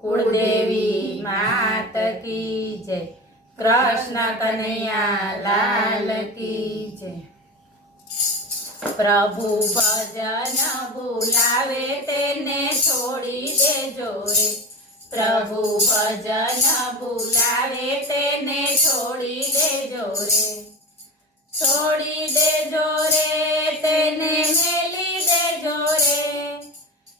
कुलदेवी मात की जय। कृष्ण कन्हैया लाल की जय। प्रभु भजन बुलावे तेने छोड़ी देजो रे। प्रभु भजन बुलावे तेने छोड़ी देजो रे। छोड़ी देजो रे तेने मेली देजो रे।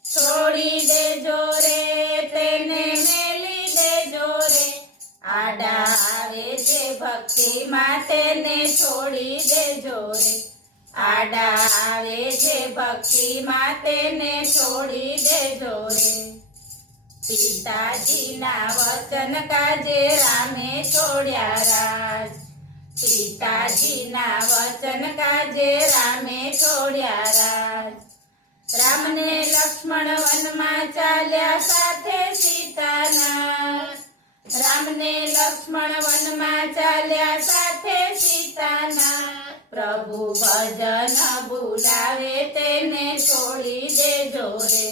छोड़ी देजो रे तेने मेली देजो रे। आडा आवे जे भक्ति मां तेने छोड़ी देजो रे। आडा आवे जे भक्ति मां तेने छोड़ी देजो रे। पिताजी ना वचन काजे रामे छोड्या राज। पिताजी ना वचन काजे रामे छोड्या राज। राम ने लक्ष्मण वन में चाल्या साथे सीताना। राम ने लक्ष्मण वन में चाल्या साथे सीताना। प्रभु भजन बुलावे तेने छोड़ी देजो रे।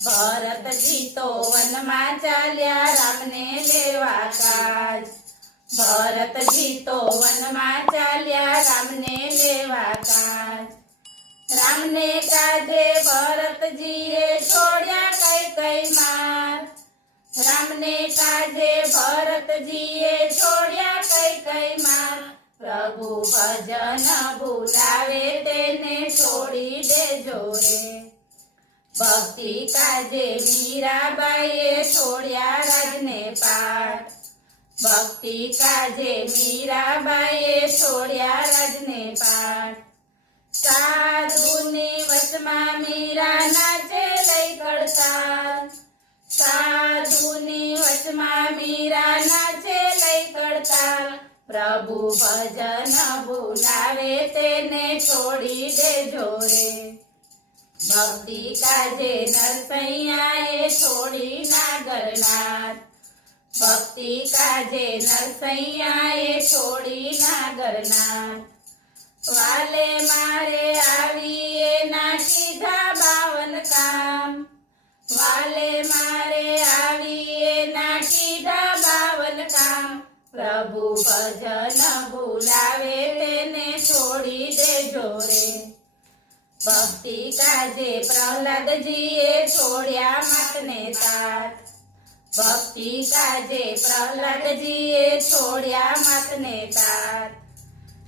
भरत जी तो वन में चाल्या राम ने लेवा काज। भरत जी तो वन में चाल्या राम ने लेवा काज। राम ने काजे भरत जीए छोड्या कैकई मार। राम ने काजे भरत जीए छोड्या कैकई मार। प्रभु भजन बुलावे तेने छोड़ी देजो रे। भक्ति काजे मीराबाईए छोड्या राजने पाट। भक्ति काजे मीराबाईए छोड्या राजने पाट। साधुनी वचमा मीरा नाचे लई कड़ताल। साधुनी वचमा मीरा नाचे लई कड़ताल। प्रभु भजन बुलावे तेने छोड़ी देजो रे। भक्ति काजे नरसैयाए छोड़ी नागरनाथ। भक्ति काजे नरसैयाए छोड़ी नागरनाथ। वाले मारे आवीए ना कीधा 52 काम। वाले मारे आवीए ना कीधा 52 काम। प्रभु भजन बुलावे तेने छोड़ी देजो रे। भक्ति काजे प्रहलाद जीए छोड्या मतने तात। भक्ति काजे प्रहलाद जीए छोड्या मतने तात।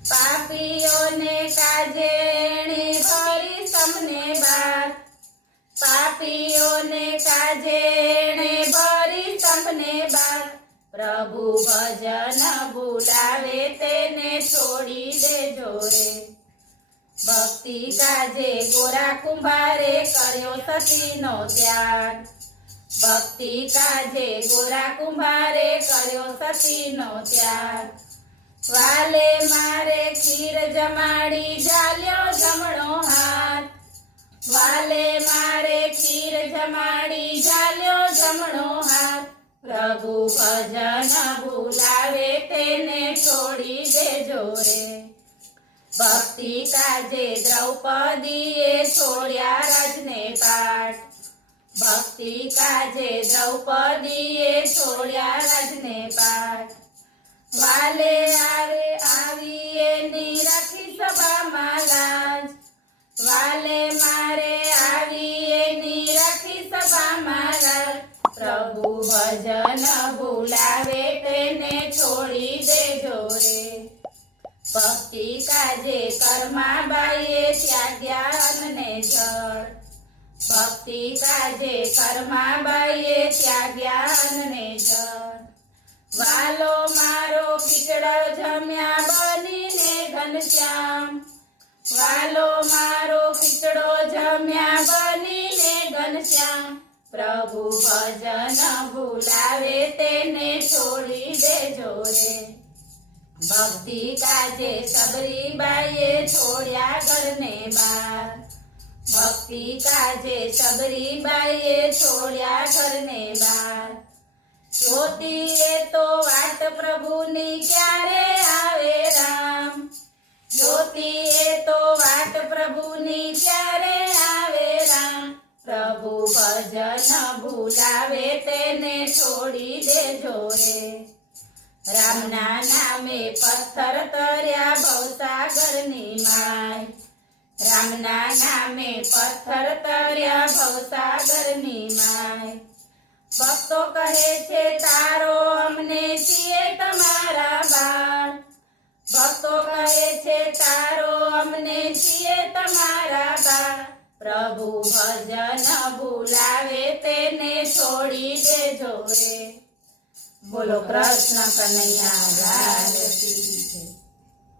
पापीओ ने काजे एणे भरी सबने बात। पापीओ ने काजे एणे भरी सबने बात। प्रभु भजन बुलावे तेने छोड़ी देजो रे। भक्ति काजे गोरा कुंभारे कर्यो सतीनो त्याग। भक्ति काजे गोरा कुंभारे कर्यो सतीनो त्याग। वाले मारे खीर जमाड़ी जाल्यो जमणो हाथ। वाले मारे खीर जमाड़ी जाल्यो जमणो हाथ। प्रभु भजन बुलावे तेने छोड़ी देजो रे। भक्ति काजे द्रौपदीए छोड्या राजने पाट। भक्ति काजे द्रौपदीए छोड्या राजने पाट। वाले आवे आवीए नी रखी सभा मालाज। वाले मारे आवीए नी रखी सभा मालाज। प्रभु भजन बुलावे तेने छोड़ी देजो रे। भक्ति काजे कर्माबाईए त्याग्या अन्नने जड़। भक्ति काजे कर्माबाईए त्याग्या अन्नने जड़। वालो मारो खीचड़ो जम्या बनीने घनश्याम। वालो मारो खीचड़ो जम्या बनीने घनश्याम। प्रभु भजन बुलावे तेने छोड़ी देजो रे। भक्ति काजे सबरी बाईए छोड्या घरने बार। भक्ति काजे सबरी बाईए छोड्या घरने बार। जोतीए तो वाट प्रभुनी क्यारे आवे राम। जोतीए तो वाट प्रभुनी क्यारे आवे राम। प्रभु ભજન ભૂલાવે તેને છોડી દેજો રે રામના નામે પથ્થર તર્યા ભવસાગરની માય રામના નામે પથ્થર તર્યા ભવસાગરની માય ભક્તો કહે છે તારો અમને છીએ તમારા બાળ ભક્તો કહે છે તારો અમને છીએ તમારા બાળ પ્રભુ ભજન ભૂલાવે તેને છોડી દેજો રે બોલો કૃષ્ણ કનૈયા લાલ કી